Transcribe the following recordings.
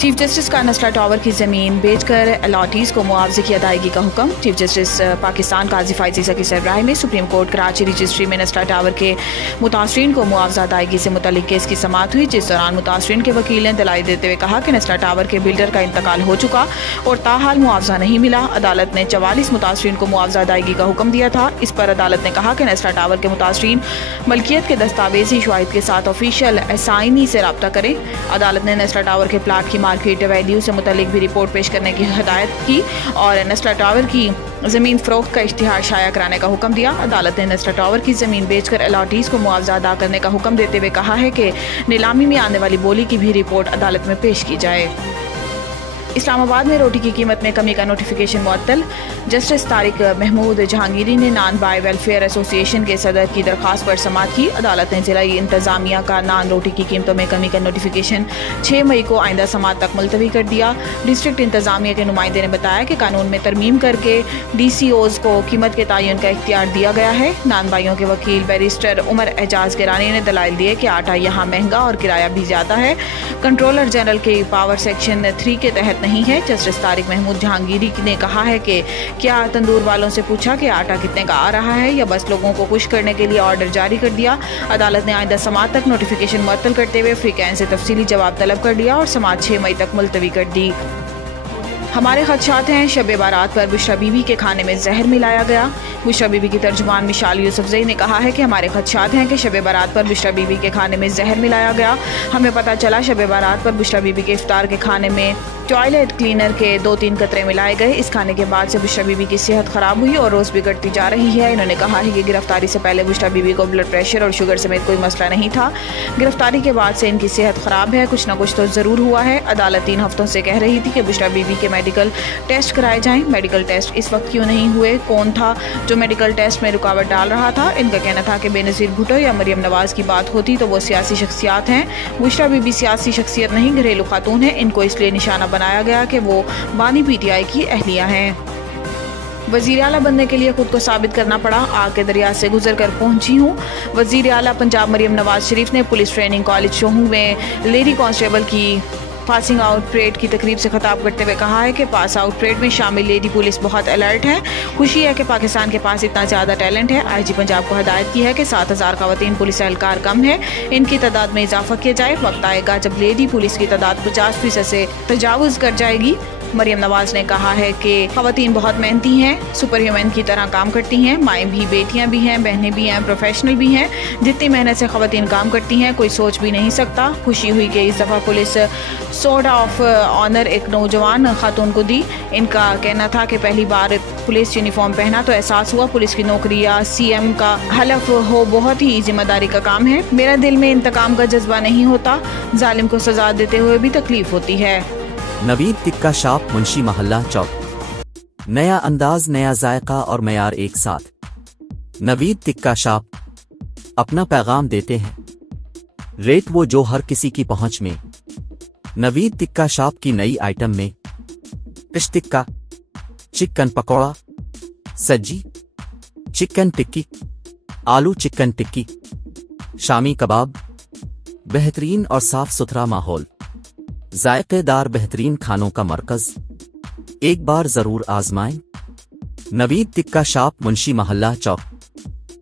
Chief justice کا نسلا tower کی زمین بیچ کر الاٹیز کو معاوضے کی ادائیگی کا حکم۔ چیف جسٹس پاکستان قاضی فائز عیسیٰ کی سربراہی میں سپریم کورٹ کراچی رجسٹری میں نسلا ٹاور کے متاثرین کو معاوضہ ادائیگی سے متعلق کیس کی سماعت ہوئی، جس دوران متاثرین کے وکیل نے دلائل دیتے ہوئے کہا کہ نسلا ٹاور کے بلڈر کا انتقال ہو چکا اور تاحال معاوضہ نہیں ملا۔ عدالت نے 44 متاثرین کو معاوضہ ادائیگی کا حکم دیا تھا۔ اس پر عدالت نے کہا کہ نسلا ٹاور کے متاثرین ملکیت کے دستاویزی شواہد کے ساتھ آفیشیل اسائنی سے رابطہ کریں۔ عدالت نے نسلا ٹاور کے پلاٹ کی مارکیٹ ویلیو سے متعلق بھی رپورٹ پیش کرنے کی ہدایت کی اور نسلا ٹاور کی زمین فروخت کا اشتہار شائع کرانے کا حکم دیا۔ عدالت نے نسلا ٹاور کی زمین بیچ کر الاٹیز کو معاوضہ ادا کرنے کا حکم دیتے ہوئے کہا ہے کہ نیلامی میں آنے والی بولی کی بھی رپورٹ عدالت میں پیش کی جائے۔ اسلام آباد میں روٹی کی قیمت میں کمی کا نوٹیفیکیشن معطل۔ جسٹس طارق محمود جہانگیری نے نان بائی ویلفیئر ایسوسی ایشن کے صدر کی درخواست پر سماعت کی۔ عدالت نے ضلعی انتظامیہ کا نان روٹی کی قیمتوں میں کمی کا نوٹیفیکیشن 6 مئی کو آئندہ سماعت تک ملتوی کر دیا۔ ڈسٹرکٹ انتظامیہ کے نمائندے نے بتایا کہ قانون میں ترمیم کر کے ڈی سی اوز کو قیمت کے تعین کا اختیار دیا گیا ہے۔ نان بھائیوں کے وکیل بیرسٹر عمر اعجاز گرانی نے دلائل دیے کہ آٹا یہاں مہنگا اور کرایہ بھی زیادہ ہے، کنٹرولر جنرل کے پاور سیکشن 3 کے تحت نہیں ہے۔ جسٹس طارق محمود جہانگیری نے کہا ہے کہ کیا تندور والوں سے پوچھا کہ آٹا کتنے کا آ رہا ہے یا بس لوگوں کو خوش کرنے کے لیے آرڈر جاری کر دیا۔ عدالت نے آئندہ سماعت تک نوٹیفیکیشن معطل کرتے ہوئے فریقین سے تفصیلی جواب طلب کر لیا اور سماعت 6 مئی تک ملتوی کر دی۔ ہمارے خدشات ہیں، شب بارات پر بشرا بی بی کے کھانے میں زہر ملایا گیا۔ بشرا بی بی کی ترجمان مشال یوسفزئی نے کہا ہے کہ ہمارے خدشات ہیں کہ شب بارات پر بشرا بی بی کے کھانے میں زہر ملایا گیا۔ ہمیں پتہ چلا شب بارات پر بشرا بی بی کے افطار کے کھانے میں ٹوائلٹ کلینر کے 2-3 قطرے ملائے گئے۔ اس کھانے کے بعد سے بشرا بی بی کی صحت خراب ہوئی اور روز بگڑتی جا رہی ہے۔ انہوں نے کہا ہے کہ گرفتاری سے پہلے بشرا بی بی کو بلڈ پریشر اور شوگر سمیت کوئی مسئلہ نہیں تھا، گرفتاری کے بعد سے ان کی صحت خراب ہے، کچھ نہ کچھ تو ضرور ہوا ہے۔ عدالت 3 ہفتوں سے کہہ رہی تھی کہ بشرا بی بی کے میڈیکل ٹیسٹ کرائے جائیں۔ میڈیکل ٹیسٹ اس وقت کیوں نہیں ہوئے؟ کون تھا جو میڈیکل ٹیسٹ میں رکاوٹ ڈال رہا تھا؟ ان کا کہنا تھا کہ بے نظیر بھٹو یا مریم نواز کی بات ہوتی تو وہ سیاسی شخصیات ہیں۔ بشرا بی بی سیاسی شخصیت نہیں، گھریلو خاتون ہیں۔ ان کو اس لیے نشانہ بنایا گیا کہ وہ بانی پی ٹی آئی کی اہلیہ ہیں۔ وزیر اعلیٰ بننے کے لیے خود کو ثابت کرنا پڑا، آگ کے دریا سے گزر کر پہنچی ہوں۔ وزیر اعلیٰ پنجاب مریم نواز شریف نے پولیس ٹریننگ کالج شوہوں میں لیڈی کانسٹیبل کی پاسنگ آؤٹ پریڈ کی تقریب سے خطاب کرتے ہوئے کہا ہے کہ پاس آؤٹ پریڈ میں شامل لیڈی پولیس بہت الرٹ ہے۔ خوشی ہے کہ پاکستان کے پاس اتنا زیادہ ٹیلنٹ ہے۔ آئی جی پنجاب کو ہدایت کی ہے کہ 7000 خواتین پولیس اہلکار کم ہے، ان کی تعداد میں اضافہ کیا جائے۔ وقت آئے گا جب لیڈی پولیس کی تعداد 50% سے تجاوز کر جائے گی۔ مریم نواز نے کہا ہے کہ خواتین بہت محنتی ہیں، سپر ہیومن کی طرح کام کرتی ہیں، مائیں بھی، بیٹیاں بھی ہیں، بہنیں بھی ہیں، پروفیشنل بھی ہیں۔ جتنی محنت سے خواتین کام کرتی ہیں کوئی سوچ بھی نہیں سکتا۔ خوشی ہوئی کہ اس دفعہ پولیس سورڈ آف آنر ایک نوجوان خاتون کو دی۔ ان کا کہنا تھا کہ پہلی بار پولیس یونیفارم پہنا تو احساس ہوا پولیس کی نوکری یا سی ایم کا حلف ہو بہت ہی ذمہ داری کا کام ہے۔ میرا دل میں انتقام کا جذبہ نہیں ہوتا، ظالم کو سزا دیتے ہوئے بھی تکلیف ہوتی ہے۔ نوید ٹکا شاپ منشی محلہ چوک، نیا انداز، نیا ذائقہ اور معیار ایک ساتھ۔ نوید ٹکا شاپ اپنا پیغام دیتے ہیں، ریٹ وہ جو ہر کسی کی پہنچ میں۔ نوید ٹکا شاپ کی نئی آئٹم میں فش ٹکا، چکن پکوڑا، سجی چکن ٹکی، آلو چکن ٹکی، شامی کباب، بہترین اور صاف ستھرا ماحول، ذائقے دار بہترین کھانوں کا مرکز، ایک بار ضرور آزمائیں۔ نوید ٹکا شاپ منشی محلہ چوک،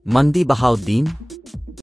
مندی بہاؤدین۔